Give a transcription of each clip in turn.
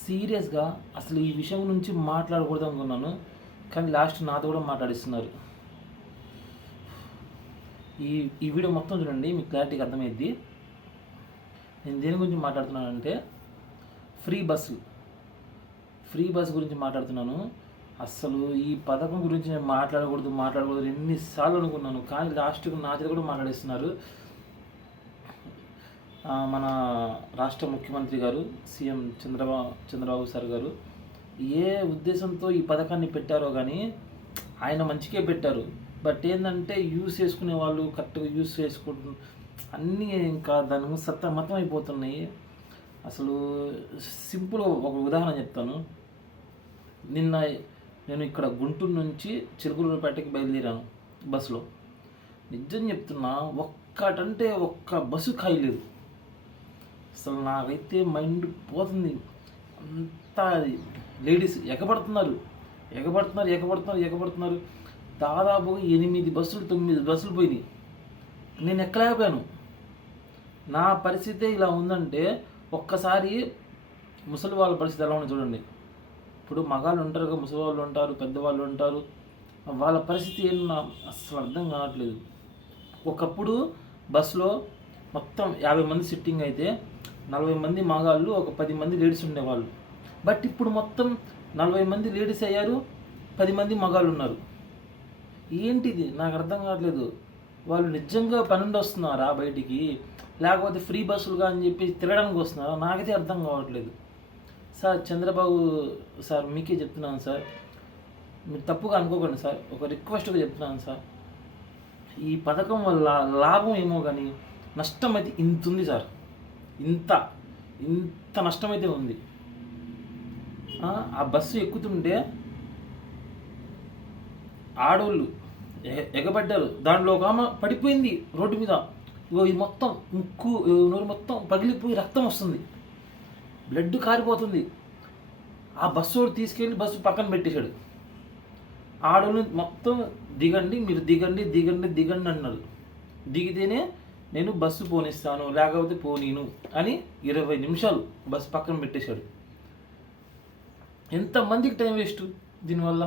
సీరియస్గా అసలు ఈ విషయం నుంచి మాట్లాడకూడదు అనుకున్నాను. కానీ లాస్ట్ నాతో కూడా మాట్లాడిస్తున్నారు. ఈ ఈ వీడియో మొత్తం చూడండి మీకు క్లారిటీగా అర్థమైద్ది. నేను దేని గురించి మాట్లాడుతున్నానంటే ఫ్రీ బస్సు ఫ్రీ బస్ గురించి మాట్లాడుతున్నాను. అసలు ఈ పథకం గురించి నేను మాట్లాడకూడదు మాట్లాడకూడదు ఎన్నిసార్లు అనుకున్నాను. కానీ లాస్ట్కి నా చేత కూడా మాట్లాడిస్తున్నారు. మన రాష్ట్ర ముఖ్యమంత్రి గారు సీఎం చంద్రబాబు చంద్రబాబు సార్ గారు ఏ ఉద్దేశంతో ఈ పథకాన్ని పెట్టారో కానీ ఆయన మంచికే పెట్టారు. బట్ ఏంటంటే యూస్ చేసుకునే వాళ్ళు కరెక్ట్గా యూస్ చేసుకుంటు అన్నీ ఇంకా దాని మీద సత్తమతం అయిపోతున్నాయి అసలు సింపుల్ ఒక ఉదాహరణ చెప్తాను. నిన్న నేను ఇక్కడ గుంటూరు నుంచి చిలుకూరుపేటకి బయలుదేరాను బస్సులో. నిజం చెప్తున్నా ఒక్కటంటే ఒక్క బస్సు ఖాళీ లేదు. అసలు నాకైతే మైండ్ పోతుంది. అంతా అది లేడీస్ ఎగబడుతున్నారు. ఎగబడుతున్నారు ఎగబడుతున్నారు ఎగబడుతున్నారు. దాదాపు ఎనిమిది బస్సులు తొమ్మిది బస్సులు పోయినాయి. నేను ఎక్కలేకపోయాను. నా పరిస్థితి ఇలా ఉందంటే ఒక్కసారి ముసలి వాళ్ళ పరిస్థితి ఎలా ఉంది చూడండి. ఇప్పుడు మగాళ్ళు ఉంటారు కదా ముసలి వాళ్ళు ఉంటారు పెద్దవాళ్ళు ఉంటారు. వాళ్ళ పరిస్థితి ఏం అసలు అర్థం కావట్లేదు. ఒకప్పుడు బస్సులో మొత్తం యాభై మంది సిట్టింగ్ అయితే నలభై మంది మగాళ్ళు ఒక పది మంది లేడీస్ ఉండేవాళ్ళు. బట్ ఇప్పుడు మొత్తం నలభై మంది లేడీస్ అయ్యారు పది మంది మగాళ్ళు ఉన్నారు. ఏంటిది? నాకు అర్థం కావట్లేదు. వాళ్ళు నిజంగా పన్నెండు వస్తున్నారా బయటికి? లేకపోతే ఫ్రీ బస్సులుగా అని చెప్పి తిరగడానికి వస్తున్నారా? నాకైతే అర్థం కావట్లేదు. సార్ చంద్రబాబు సార్ మీకే చెప్తున్నాను సార్. మీరు తప్పుగా అనుకోకండి సార్. ఒక రిక్వెస్ట్గా చెప్తున్నాను సార్. ఈ పథకం వల్ల లాభం ఏమో కానీ నష్టం అయితే ఇంత ఉంది సార్. ఇంత ఇంత నష్టమైతే ఉంది. ఆ, బస్సు ఎక్కుతుంటే ఆడోళ్ళు ఎగబడ్డారు. దాంట్లో ఒక ఆమె పడిపోయింది రోడ్డు మీద. ఇగో ఇది మొత్తం ముక్కు నోరు మొత్తం పగిలిపోయి రక్తం వస్తుంది. బ్లడ్ కారిపోతుంది. ఆ బస్సు తీసుకెళ్ళి బస్సు పక్కన పెట్టేశాడు. ఆడోళ్ళు మొత్తం దిగండి మీరు దిగండి దిగండి దిగండి అన్నారు. దిగితేనే నేను బస్సు పోనిస్తాను లేకపోతే పోనీను అని ఇరవై నిమిషాలు బస్సు పక్కన పెట్టేశాడు. ఎంతమందికి టైం వేస్ట్ దీనివల్ల?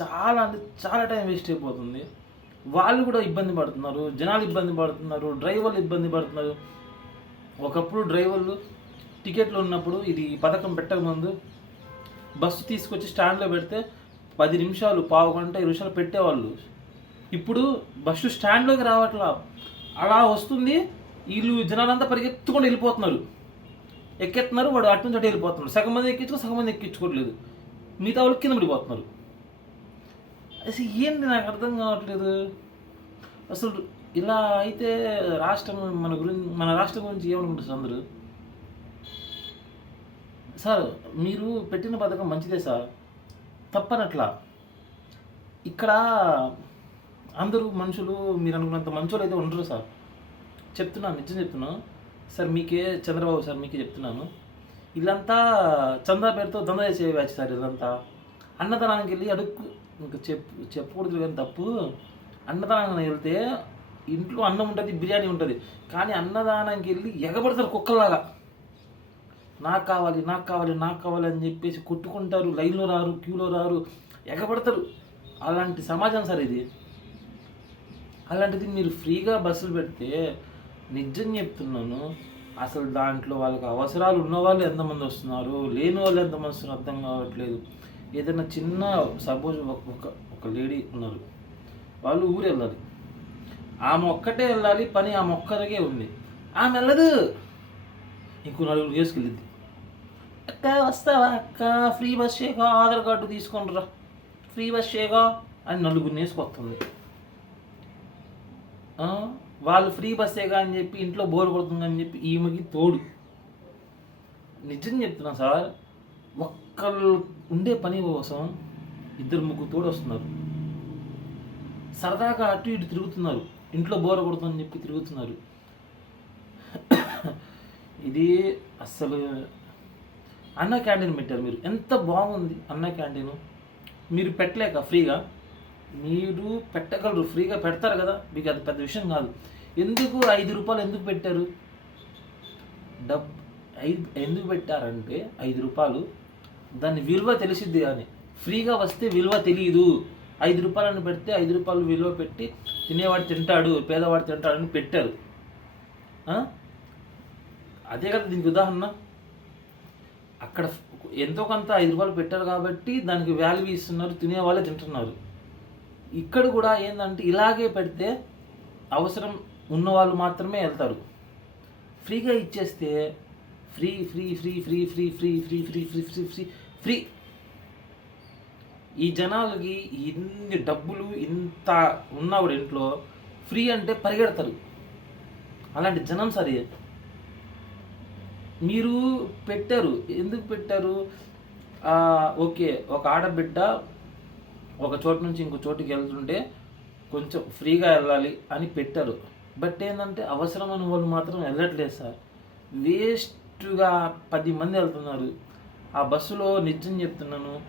చాలా అంటే చాలా టైం వేస్ట్ అయిపోతుంది. వాళ్ళు కూడా ఇబ్బంది పడుతున్నారు జనాలు ఇబ్బంది పడుతున్నారు డ్రైవర్లు ఇబ్బంది పడుతున్నారు. ఒకప్పుడు డ్రైవర్లు టికెట్లు ఉన్నప్పుడు ఇది ఈ పథకం పెట్టకముందు బస్సు తీసుకొచ్చి స్టాండ్లో పెడితే పది నిమిషాలు పావు గంట ఇరవై నిమిషాలు పెట్టేవాళ్ళు. ఇప్పుడు బస్సు స్టాండ్లోకి రావట్లా. అలా వస్తుంది వీళ్ళు జనాలంతా పరిగెత్తుకొని వెళ్ళిపోతున్నారు. ఎక్కెత్తున్నారు వాడు అటు నుంచి అటు వెళ్ళిపోతున్నారు సగం మంది ఎక్కించుకో సగం మంది ఎక్కించుకోవట్లేదు మిగతా వాళ్ళు కింద పడిపోతున్నారు. అసలు ఏంది నాకు అర్థం కావట్లేదు. అసలు ఇలా అయితే రాష్ట్రం మన గురించి మన రాష్ట్రం గురించి ఏమనుకుంటారు అందరూ? సార్ మీరు పెట్టిన పథకం మంచిదే సార్. తప్పనట్లా. ఇక్కడ అందరూ మనుషులు మీరు అనుకున్నంత మంచోళ్ళు అయితే ఉండరు సార్. చెప్తున్నాను నిజం చెప్తున్నాను సార్ మీకే చంద్రబాబు సార్ మీకే చెప్తున్నాను. ఇల్లంతా చంద్ర పేరుతో దందా చేసే బ్యాచ్ సార్ ఇదంతా అన్నదానానికి వెళ్ళి అడుక్కు ఇంకా చెప్పు చెప్పకూడదు కానీ తప్పు. అన్నదానానికి వెళ్తే ఇంట్లో అన్నం ఉంటుంది బిర్యానీ ఉంటుంది. కానీ అన్నదానానికి వెళ్ళి ఎగబడతారు కుక్కలాగా నాకు కావాలి నాకు కావాలి నాకు కావాలి అని చెప్పేసి కొట్టుకుంటారు లైన్లో రారు క్యూలో రారు ఎగబడతారు. అలాంటి సమాజం సార్ ఇది. అలాంటిది మీరు ఫ్రీగా బస్సులు పెడితే నిజం చెప్తున్నాను. అసలు దాంట్లో వాళ్ళకి అవసరాలు ఉన్న వాళ్ళు ఎంతమంది వస్తున్నారు లేని వాళ్ళు ఎంతమంది వస్తున్నారు అర్థం కావట్లేదు. ఏదైనా చిన్న సపోజ్ ఒక ఒక లేడీ ఉన్నారు. వాళ్ళు ఊరు వెళ్ళాలి. ఆమె ఒక్కటే వెళ్ళాలి పని ఆమె ఒక్కరికే ఉంది. ఆమె వెళ్ళదు. ఇంకో నలుగురు చేసుకెళ్ళిద్ది అక్క వస్తావా అక్క? ఫ్రీ బస్ చేయగా ఆధార్ కార్డు తీసుకొని ఫ్రీ బస్ చేయగా అని నలుగురిని వేసుకొస్తుంది. వాళ్ళు ఫ్రీ బస్సేగా అని చెప్పి ఇంట్లో బోర్ కొడుతుందని చెప్పి ఈమెకి తోడు. నిజం చెప్తున్నా సార్ ఒక్కళ్ళు ఉండే పని కోసం ఇద్దరు ముగ్గురు తోడు వస్తున్నారు. సరదాగా అటు ఇటు తిరుగుతున్నారు. ఇంట్లో బోర కొడుతుందని చెప్పి తిరుగుతున్నారు. ఇది అస్సలు అన్న క్యాంటీన్ పెట్టారు మీరు. ఎంత బాగుంది అన్న క్యాంటీన్. మీరు పెట్టలేక ఫ్రీగా. మీరు పెట్టగలరు ఫ్రీగా పెడతారు కదా? మీకు అది పెద్ద విషయం కాదు. ఎందుకు ఐదు రూపాయలు ఎందుకు పెట్టారు? డబ్ ఐదు ఎందుకు పెట్టారంటే ఐదు రూపాయలు దాని విలువ తెలిసిద్ది కానీ ఫ్రీగా వస్తే విలువ తెలియదు ఐదు రూపాయలను పెడితే ఐదు రూపాయలు విలువ పెట్టి తినేవాడు తింటాడు పేదవాడు తింటాడు అని పెట్టారు. అదే కదా దీనికి ఉదాహరణ. అక్కడ ఎంతో కొంత ఐదు రూపాయలు పెట్టారు కాబట్టి దానికి వాల్యూ ఇస్తున్నారు తినేవాళ్ళే తింటున్నారు. ఇక్కడ కూడా ఏంటంటే ఇలాగే పెడితే అవసరం ఉన్నవాళ్ళు మాత్రమే వెళ్తారు ఫ్రీగా ఇచ్చేస్తే free free free free free free free free free free free free ఈ జనాలకి ఇన్ని డబ్బులు ఇంత ఉన్నా కూడా ఇంట్లో ఫ్రీ అంటే పరిగెడతారు అలాంటి జనం సరే మీరు పెట్టారు ఎందుకు పెట్టారు ఓకే ఒక ఆడబిడ్డ ఒక చోటు నుంచి ఇంకో చోటుకి వెళ్తుంటే కొంచెం ఫ్రీగా వెళ్ళాలి అని పెట్టారు. బట్ ఏంటంటే అవసరమైన వాళ్ళు మాత్రం వెళ్ళట్లేదు సార్. వేస్ట్గా పది మంది వెళ్తున్నారు. ఆ బస్సులో నిజం చెప్తున్నాను.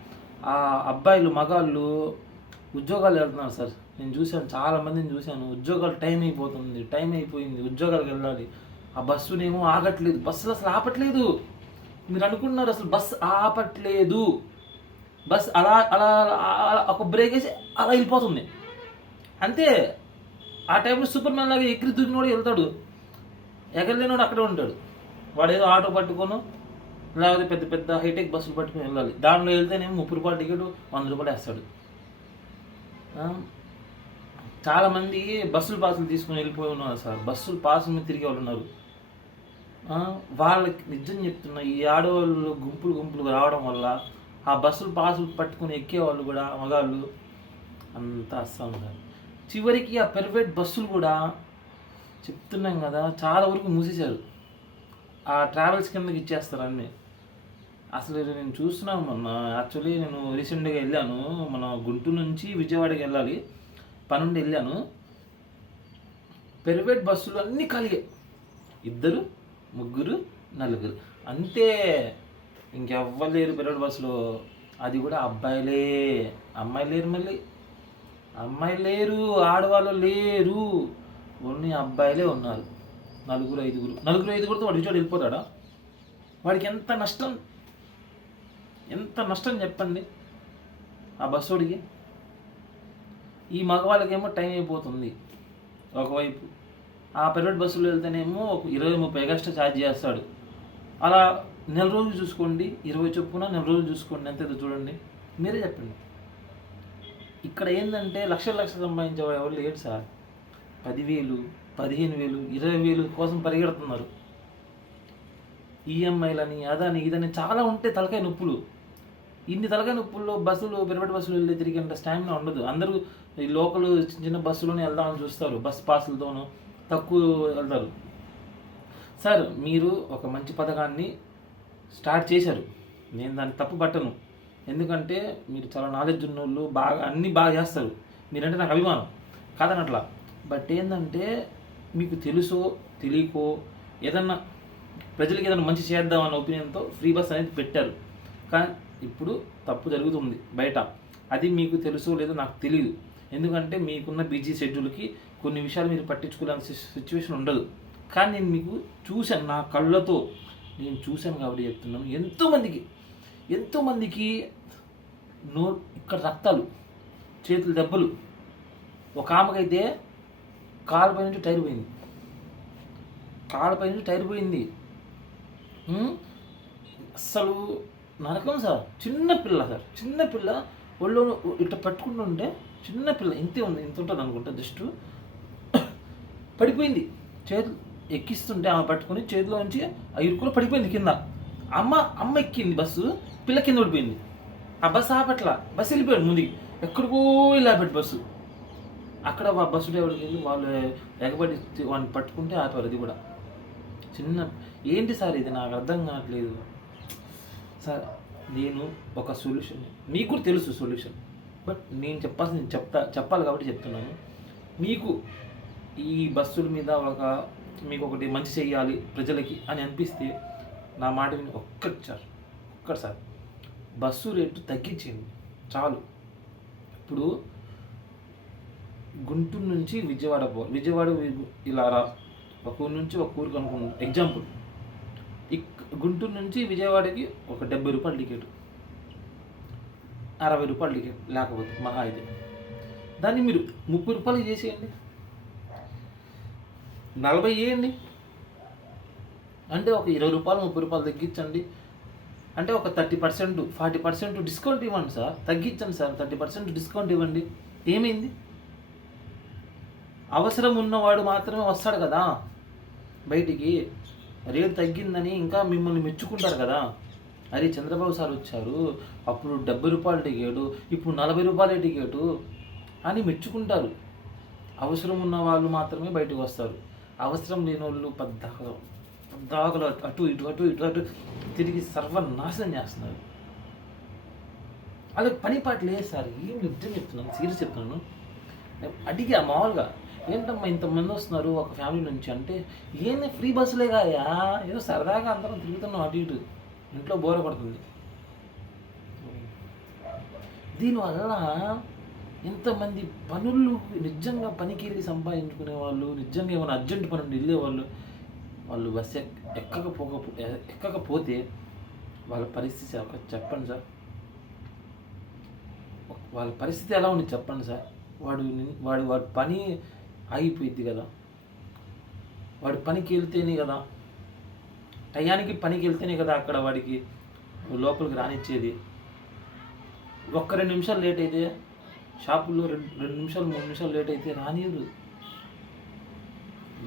ఆ అబ్బాయిలు మగాళ్ళు ఉద్యోగాలు వెళ్తున్నారు సార్. నేను చూశాను చాలా మందిని చూశాను. ఉద్యోగాలు టైం అయిపోతుంది టైం అయిపోయింది ఉద్యోగాలకు వెళ్ళాలి. ఆ బస్సునేమో ఆగట్లేదు. బస్సులు అసలు ఆపట్లేదు. మీరు అనుకుంటున్నారు అసలు బస్సు ఆపట్లేదు. బస్ అలా అలా అలా- ఒక బ్రేక్ వేసి అలా వెళ్ళిపోతుంది. అంతే. ఆ టైంలో సూపర్ మ్యాన్ లాగా ఎగిరి దూకినోడు వెళ్తాడు. ఎగరలేనోడు అక్కడే ఉంటాడు. వాడు ఏదో ఆటో పట్టుకోను లేకపోతే పెద్ద పెద్ద హైటెక్ బస్సులు పట్టుకుని వెళ్ళాలి. దాంట్లో వెళ్తేనేమో ముప్పై రూపాయల టికెట్ వంద రూపాయలు వేస్తాడు. చాలామంది బస్సులు పాసులు తీసుకుని వెళ్ళిపోయి ఉన్నారు సార్. బస్సులు పాసుల మీద తిరిగే వాళ్ళు ఉన్నారు. వాళ్ళకి నిజం చెప్తున్నా ఈ ఆడవాళ్ళు గుంపులు గుంపులు రావడం వల్ల ఆ బస్సులు పాసులు పట్టుకుని ఎక్కేవాళ్ళు కూడా మగాళ్ళు అంతా అస్సాం సార్ చివరికి ఆ ప్రైవేట్ బస్సులు కూడా చెప్తున్నాం కదా చాలా వరకు మూసేశారు. ఆ ట్రావెల్స్ కిందకి ఇచ్చేస్తారు అన్నీ. అసలు నేను చూస్తున్నాను మొన్న యాక్చువల్లీ నేను రీసెంట్గా వెళ్ళాను. మన గుంటూరు నుంచి విజయవాడకి వెళ్ళాలి. పనుండి వెళ్ళాను. ప్రైవేట్ బస్సులు అన్నీ కలిగే. ఇద్దరు ముగ్గురు నలుగురు. అంతే ఇంకెవ్వరు లేరు పిల్లడు బస్సులో. అది కూడా అబ్బాయిలే. అమ్మాయిలు లేరు మళ్ళీ. అమ్మాయిలు లేరు ఆడవాళ్ళు లేరు. ఓన్లీ అబ్బాయిలే ఉన్నారు. నలుగురు ఐదుగురు. నలుగురు ఐదుగురితో వాడు విజయవాడ వెళ్ళిపోతాడా? వాడికి ఎంత నష్టం? ఎంత నష్టం చెప్పండి ఆ బస్సుడికి ఈ మగవాళ్ళకేమో టైం అయిపోతుంది. ఒకవైపు ఆ ప్రైవేట్ బస్సులో వెళ్తేనేమో ఇరవై ముప్పై ఎక్స్ట్రా ఛార్జ్ చేస్తాడు. అలా నెల రోజులు చూసుకోండి ఇరవై చొప్పున నెల రోజులు చూసుకోండి ఎంత చూడండి. మీరే చెప్పండి. ఇక్కడ ఏంటంటే లక్షల లక్షలు సంపాదించేవాడు ఎవరు లేడు సార్. పదివేలు పదిహేను వేలు ఇరవై వేలు కోసం పరిగెడుతున్నారు. ఈఎంఐలని అదని ఇదని చాలా ఉంటే తలకాయ నొప్పులు. ఇన్ని తలకాయ నొప్పుల్లో బస్సులు ప్రైవేట్ బస్సులు వెళ్ళి తిరిగేంత స్టామినా ఉండదు. అందరూ ఈ లోకల్ చిన్న చిన్న బస్సులోనే వెళ్దామని చూస్తారు. బస్ పాసులతోనూ తక్కువ వెళ్తారు. సార్ మీరు ఒక మంచి పథకాన్ని స్టార్ట్ చేశారు. నేను దాన్ని తప్పు పట్టను. ఎందుకంటే మీరు చాలా నాలెడ్జ్ ఉన్నోళ్ళు బాగా అన్నీ బాగా చేస్తారు. మీరంటే నాకు అభిమానం. కాదనట్లా. బట్ ఏంటంటే మీకు తెలుసో తెలియకో ఏదన్నా ప్రజలకి ఏదైనా మంచి చేద్దామన్న ఒపీనియన్తో ఫ్రీ బస్ అనేది పెట్టారు. కానీ ఇప్పుడు తప్పు జరుగుతుంది బయట. అది మీకు తెలుసో లేదో నాకు తెలియదు ఎందుకంటే మీకున్న బిజీ షెడ్యూల్కి కొన్ని విషయాలు మీరు పట్టించుకోలేని సిచ్యువేషన్ ఉండదు. కానీ నేను మీకు చూశాను నా కళ్ళతో. నేను చూశాను కాబట్టి చెప్తున్నాను. ఎంతోమందికి ఎంతోమందికి నో ఇక్కడ రక్తాలు చేతులు దెబ్బలు ఒక ఆమెకైతే కాలు పై నుంచి టైర్ పోయింది. కాలు పై నుంచి టైర్ పోయింది. అస్సలు నరకం సార్. చిన్న పిల్ల సార్. చిన్న పిల్ల ఒళ్ళు ఇట్లా పట్టుకుంటుంటే చిన్న పిల్ల ఇంతే ఉంది. ఇంత ఉంటుంది అనుకుంటా జస్ట్. పడిపోయింది. చేతులు ఎక్కిస్తుంటే ఆమె పట్టుకుని చేతిలో నుంచి ఆ ఇరుకులో పడిపోయింది కింద. అమ్మ అమ్మ ఎక్కింది బస్సు పిల్ల కింద పడిపోయింది. ఆ బస్సు ఆపట్ల బస్సు వెళ్ళిపోయాడు ముందుకి. ఎక్కడికో వెళ్ళాపెట్టి బస్సు. అక్కడ ఆ బస్సు డ్రైవర్కి వెళ్ళి వాళ్ళు ఎగబడి వాడిని పట్టుకుంటే ఆపారు అది కూడా. చిన్న ఏంటి సార్ ఇది? నాకు అర్థం కావట్లేదు. సార్ నేను ఒక సొల్యూషన్ మీకు కూడా తెలుసు సొల్యూషన్. బట్ నేను చెప్పాల్సింది చెప్తా చెప్పాలి కాబట్టి చెప్తున్నాను. మీకు ఈ బస్సుల మీద ఒక మీకు ఒకటి మంచి చేయాలి ప్రజలకి అని అనిపిస్తే నా మాట విని ఒక్కటి సార్ ఒక్కటి సార్ బస్సు రేటు తగ్గించేయండి చాలు. ఇప్పుడు గుంటూరు నుంచి విజయవాడ పో విజయవాడ ఇలా రా. ఒక ఊరు నుంచి ఒక ఊరికి అనుకున్నాం ఎగ్జాంపుల్ ఇక్ గుంటూరు నుంచి విజయవాడకి ఒక డెబ్బై రూపాయల టికెట్. అరవై రూపాయల టికెట్ లేకపోతే మహా అయితే దాన్ని మీరు ముప్పై రూపాయలు చేసేయండి. నలభై వేయండి అంటే ఒక ఇరవై రూపాయలు ముప్పై రూపాయలు తగ్గించండి. అంటే ఒక thirty percent forty percent discount ఇవ్వండి సార్. తగ్గించండి సార్ థర్టీ పర్సెంట్ డిస్కౌంట్ ఇవ్వండి. ఏమైంది? అవసరం ఉన్నవాడు మాత్రమే వస్తాడు కదా. బయటికి రేటు తగ్గిందని ఇంకా మిమ్మల్ని మెచ్చుకుంటారు కదా. అరే చంద్రబాబు సార్ వచ్చారు. అప్పుడు డెబ్బై రూపాయల టికెటు ఇప్పుడు నలభై రూపాయల టికెటు అని మెచ్చుకుంటారు. అవసరం ఉన్న వాళ్ళు మాత్రమే బయటకు వస్తారు. అవసరం లేని వాళ్ళు పద్దాకలు పద్దాకలు అటు ఇటు అటు ఇటు అటు తిరిగి సర్వనాశనం చేస్తున్నారు. వాళ్ళకి పని పాట లేదు సార్ ఏం నిజం చెప్తున్నాను సీరియస్ చెప్తున్నాను. అడిగా మామూలుగా ఏంటమ్మా ఇంతమంది వస్తున్నారు ఒక ఫ్యామిలీ నుంచి అంటే ఏంది ఫ్రీ బస్సులేగా ఏదో సరదాగా అందరం తిరుగుతున్నాం అటు ఇటు ఇంట్లో బోర పడుతుంది దీనివల్ల ఎంతమంది పనులు నిజంగా పనికి వెళ్ళి సంపాదించుకునే వాళ్ళు నిజంగా ఏమైనా అర్జెంట్ పని వెళ్ళేవాళ్ళు వాళ్ళు బస్ ఎక్కకపోక ఎక్కకపోతే వాళ్ళ పరిస్థితి ఒక చెప్పండి సార్. వాళ్ళ పరిస్థితి ఎలా ఉంది చెప్పండి సార్? వాడు వాడు వాడి పని ఆగిపోయింది కదా. వాడు పనికి వెళ్తేనే కదా. టయానికి పనికి వెళ్తేనే కదా అక్కడ వాడికి లోపలికి రానిచ్చేది. ఒక్క రెండు నిమిషాలు లేట్ అయితే షాపుల్లో రెండు రెండు నిమిషాలు మూడు నిమిషాలు లేట్ అయితే రానివ్వరు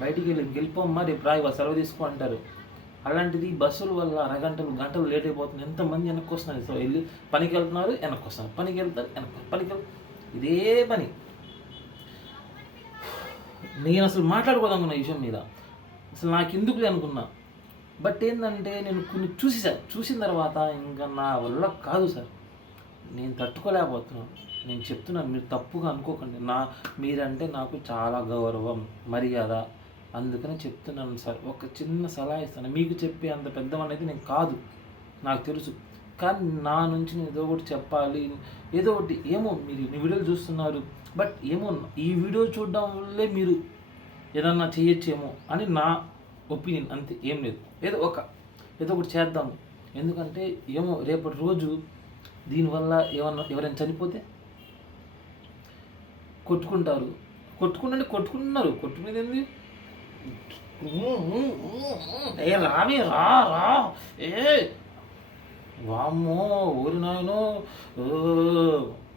బయటికి వెళ్ళి గెలిపోమ్మా రేపు రాయి సెలవు తీసుకో అంటారు. అలాంటిది బస్సుల వల్ల అరగంటలు గంటలు లేట్ అయిపోతుంది. ఎంతమంది వెనక్కి వస్తున్నారు? సో వెళ్ళి పనికి వెళ్తున్నారు వెనక్కి వస్తున్నారు. పనికి వెళ్తారు వెనక్కి పనికి ఇదే పని. నేను అసలు మాట్లాడుకోదనుకున్న ఈ విషయం మీద. అసలు నాకు ఎందుకులే అనుకున్నా. బట్ ఏంటంటే నేను కొన్ని చూసి సార్ చూసిన తర్వాత ఇంకా నా వల్ల కాదు సార్. నేను తట్టుకోలేకపోతున్నాను. నేను చెప్తున్నాను మీరు తప్పుగా అనుకోకండి. నా మీరంటే నాకు చాలా గౌరవం మర్యాద. అందుకని చెప్తున్నాను సార్ ఒక చిన్న సలహా ఇస్తాను. మీకు చెప్పే అంత పెద్దవనేది నేను కాదు నాకు తెలుసు. కానీ నా నుంచి నేను ఏదో ఒకటి చెప్పాలి ఏదో ఒకటి ఏమో మీరు ఈ వీడియోలు చూస్తున్నారు బట్ ఏమో ఈ వీడియో చూడడం వల్లే మీరు ఏదన్నా చేయొచ్చేమో అని నా ఒపీనియన్ అంతే ఏం లేదు. ఏదో ఒక ఏదో ఒకటి చేద్దాము ఎందుకంటే ఏమో రేపటి రోజు దీనివల్ల ఏమన్నా ఎవరైనా చనిపోతే కొట్టుకుంటారు. కొట్టుకుంటే కొట్టుకుంటున్నారు. కొట్టుకునేది ఏంది? ఏ రావి రా రా. ఏ. వామ్మో ఊరి నాయనో. ఓ,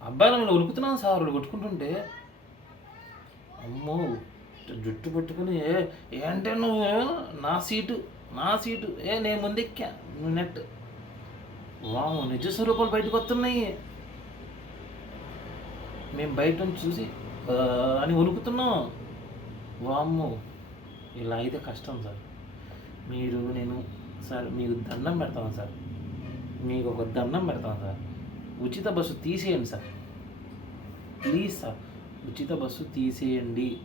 అబ్బాయిలు నేను ఉరుకుతున్నాను సార్. వాళ్ళు కొట్టుకుంటుంటే. అమ్మో జుట్టు పట్టుకుని ఏ ఏంటే నువ్వు? నా సీటు నా సీటు. ఏ నేను ముందెక్కా నువ్వు నెట్ వాము నిజ స్వరూపాలు బయటకు వస్తున్నాయి. మేము బయట నుంచి చూసి అని వణుకుతున్నాం వామ్మో ఇలా అయితే కష్టం సార్. మీరు నేను సార్ మీకు దండం పెడతాను సార్. మీకు ఒక దండం పెడతాను సార్. ఉచిత బస్సు తీసేయండి సార్. ప్లీజ్ సార్ ఉచిత బస్సు తీసేయండి.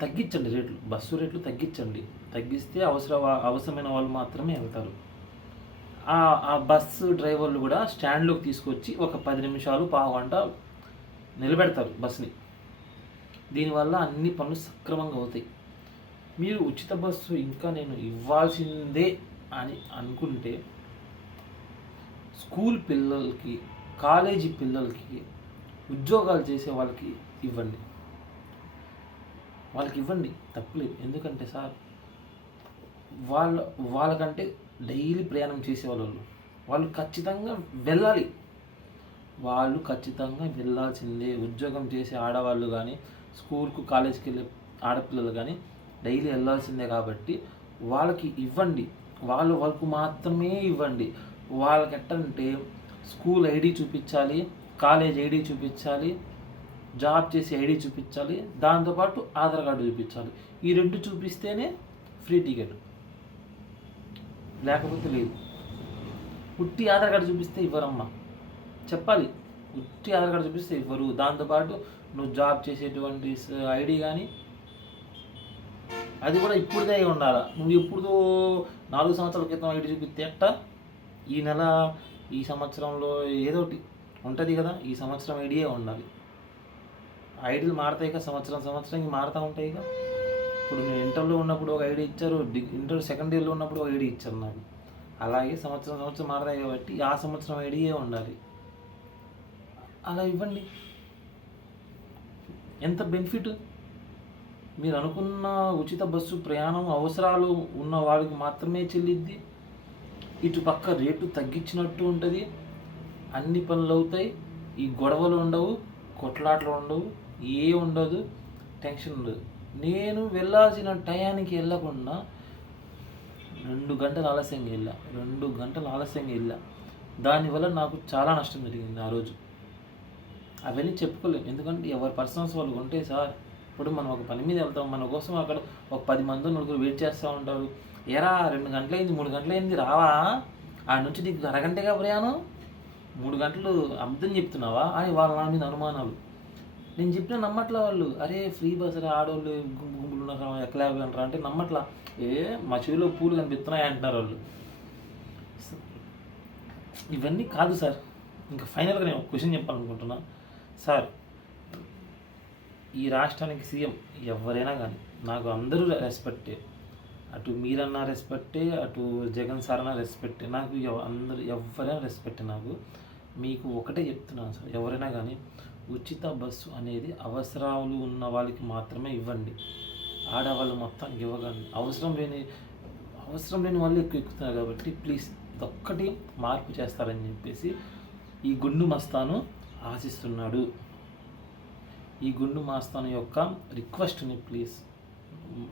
తగ్గించండి రేట్లు బస్సు రేట్లు తగ్గించండి. తగ్గిస్తే అవసర అవసరమైన వాళ్ళు మాత్రమే వెళ్తారు. ఆ ఆ బస్సు డ్రైవర్లు కూడా స్టాండ్లోకి తీసుకొచ్చి ఒక పది నిమిషాలు పావు గంట నిలబెడతారు బస్ని. దీనివల్ల అన్ని పనులు సక్రమంగా అవుతాయి. మీరు ఉచిత బస్సు ఇంకా నేను ఇవ్వాల్సిందే అని అనుకుంటే స్కూల్ పిల్లలకి కాలేజీ పిల్లలకి ఉద్యోగాలు చేసే వాళ్ళకి ఇవ్వండి. వాళ్ళకి ఇవ్వండి తప్పులేదు. ఎందుకంటే సార్ వాళ్ళ వాళ్ళకంటే డైలీ ప్రయాణం చేసే వాళ్ళు. వాళ్ళు ఖచ్చితంగా వెళ్ళాలి. వాళ్ళు ఖచ్చితంగా వెళ్ళాల్సిందే. ఉద్యోగం చేసే ఆడవాళ్ళు కానీ స్కూల్కు కాలేజ్కి వెళ్ళే ఆడపిల్లలు కానీ డైలీ వెళ్ళాల్సిందే కాబట్టి వాళ్ళకి ఇవ్వండి. వాళ్ళ వరకు మాత్రమే ఇవ్వండి. వాళ్ళకి ఎట్టంటే స్కూల్ ఐడి చూపించాలి కాలేజ్ ఐడి చూపించాలి జాబ్ చేసే ఐడి చూపించాలి దాంతోపాటు ఆధార్ కార్డు చూపించాలి. ఈ రెండు చూపిస్తేనే ఫ్రీ టికెట్. లేకపోతే లేదు. పుట్టి ఆధార్ కార్డు చూపిస్తే ఇవ్వరమ్మా. చెప్పాలి. ఉట్టి ఆధార్ కార్డు చూపిస్తే ఇవ్వరు దాంతోపాటు నువ్వు జాబ్ చేసేటువంటి ఐడి కానీ అది కూడా ఇప్పుడుదే ఉండాలి? నువ్వు ఇప్పుడు నాలుగు సంవత్సరాల క్రితం ఐడి చూపిస్తే ఎట్ట? ఈ నెల ఈ సంవత్సరంలో ఏదో ఒకటి ఉంటుంది కదా ఈ సంవత్సరం ఐడియే ఉండాలి. ఐడీలు మారుతాయి కదా సంవత్సరం సంవత్సరానికి మారుతూ ఉంటాయి కదా. ఇప్పుడు నేను ఇంటర్లో ఉన్నప్పుడు ఒక ఐడి ఇచ్చారు ఇంటర్ సెకండ్ ఇయర్లో ఉన్నప్పుడు ఒక ఐడి ఇచ్చారు నాకు. అలాగే సంవత్సరం సంవత్సరం మారదాయి కాబట్టి ఆ సంవత్సరం ఐడియే ఉండాలి. అలా ఇవ్వండి. ఎంత బెనిఫిట్? మీరు అనుకున్న ఉచిత బస్సు ప్రయాణం అవసరాలు ఉన్న వాడికి మాత్రమే చెల్లిద్ది. ఇటు పక్క రేటు తగ్గించినట్టు ఉంటుంది. అన్ని పనులు అవుతాయి. ఈ గొడవలు ఉండవు కొట్లాటలు ఉండవు ఏ ఉండదు టెన్షన్ ఉండదు. నేను వెళ్ళాల్సిన టయానికి వెళ్ళకుండా రెండు గంటలు ఆలస్యంగా వెళ్ళా. రెండు గంటలు ఆలస్యంగా వెళ్ళా. దానివల్ల నాకు చాలా నష్టం జరిగింది ఆ రోజు. అవన్నీ చెప్పుకోలేము ఎందుకంటే ఎవరి పర్సనల్స్ వాళ్ళు ఉంటే సార్ ఇప్పుడు మనం ఒక పని మీద వెళ్తాం మన కోసం అక్కడ ఒక పది మంది నలుగురు వెయిట్ చేస్తూ ఉంటారు. ఎరా రెండు గంటలైంది మూడు గంటలైంది రావా? ఆ నుంచి నీకు అరగంటగా ప్రయాణం? మూడు గంటలు అర్థం చెప్తున్నావా? అని వాళ్ళ నా మీద అనుమానాలు. నేను చెప్పిన నమ్మట్లా వాళ్ళు. అరే ఫ్రీ బస్ రా ఆడవాళ్ళు గుంపు గుంపులు ఉన్నారు అంటారా అంటే నమ్మట్లా. ఏ మా చెవిలో పూలు కనిపిస్తున్నాయి అంటున్నారు వాళ్ళు. ఇవన్నీ కాదు సార్. ఇంకా ఫైనల్గా నేను ఒక క్వశ్చన్ చెప్పాలనుకుంటున్నా. సార్ ఈ రాష్ట్రానికి సీఎం ఎవరైనా కానీ నాకు అందరూ రెస్పెక్టే. అటు మీరన్నా రెస్పెక్టే అటు జగన్ సార్ అన్న రెస్పెక్టే. నాకు అందరు ఎవరైనా రెస్పెక్టే నాకు. మీకు ఒకటే చెప్తున్నాను సార్ ఎవరైనా కానీ ఉచిత బస్సు అనేది అవసరాలు ఉన్న వాళ్ళకి మాత్రమే ఇవ్వండి. ఆడవాళ్ళు మొత్తానికి ఇవ్వకండి. అవసరం లేని అవసరం లేని వాళ్ళు ఎక్కువ ఎక్కుతున్నారు కాబట్టి ప్లీజ్ ఇదొక్కటి మార్పు చేస్తారని చెప్పేసి ఈ గుండు మస్తాను ఆశిస్తున్నాడు. ఈ గుండు మాస్తాను యొక్క రిక్వెస్ట్ని ప్లీజ్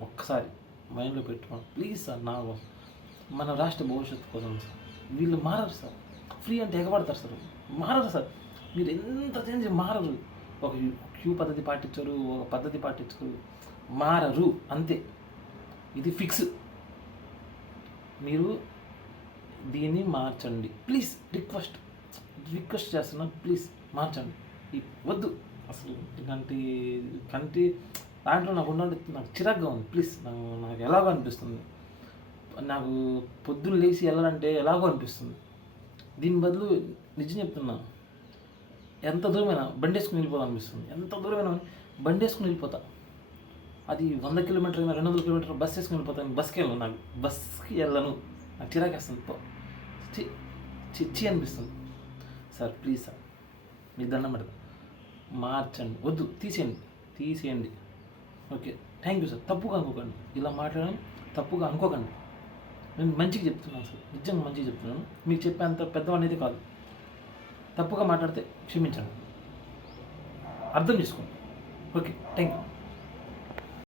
ఒక్కసారి మైండ్లో పెట్టుకోండి. ప్లీజ్ సార్ నా మన రాష్ట్ర భవిష్యత్తు కోసం సార్ వీళ్ళు మారరు సార్ ఫ్రీ అంటే ఎగబడతారు సార్ మారరు సార్ మీరు ఎంత చేంజ్ మారరు. ఒక క్యూ పద్ధతి పాటించరు ఒక పద్ధతి పాటించరు. మారరు. అంతే. ఇది ఫిక్స్ మీరు దీన్ని మార్చండి. ప్లీజ్ రిక్వెస్ట్ రిక్వెస్ట్ చేస్తున్నా ప్లీజ్ మార్చండి. వద్దు. అసలు ఇలాంటి కంటి దాంట్లో నాకు ఉన్న నాకు చిరాగ్గా ఉంది. ప్లీజ్ నాకు నాకు ఎలాగో అనిపిస్తుంది. నాకు పొద్దున్న లేచి వెళ్ళాలంటే ఎలాగో అనిపిస్తుంది. దీని బదులు నిజం చెప్తున్నా. ఎంత దూరమైనా బండి వేసుకుని అనిపిస్తుంది ఎంత దూరమైనా బండి వేసుకుని వెళ్ళిపోతా. అది వంద కిలోమీటర్ అయినా రెండు వందల కిలోమీటర్ బస్ వేసుకుని వెళ్ళిపోతాను బస్కి వెళ్ళను. నాకు బస్కి వెళ్ళను. నాకు చిరాకేస్తుంది. పో. చి చిచ్చి అనిపిస్తుంది. Sir please sir. మీ దండం పెడతా మార్చండి. వద్దు తీసేయండి. తీసేయండి. ఓకే. థ్యాంక్ యూ సార్ తప్పుగా అనుకోకండి. ఇలా మాట్లాడడం తప్పుగా అనుకోకండి. నేను మంచిగా చెప్తున్నాను సార్ నిజంగా మంచిగా చెప్తున్నాను. మీకు చెప్పేంత పెద్దవాడిని అయితే కాదు. తప్పుగా మాట్లాడితే క్షమించండి. అర్థం చేసుకోండి. ఓకే. Thank you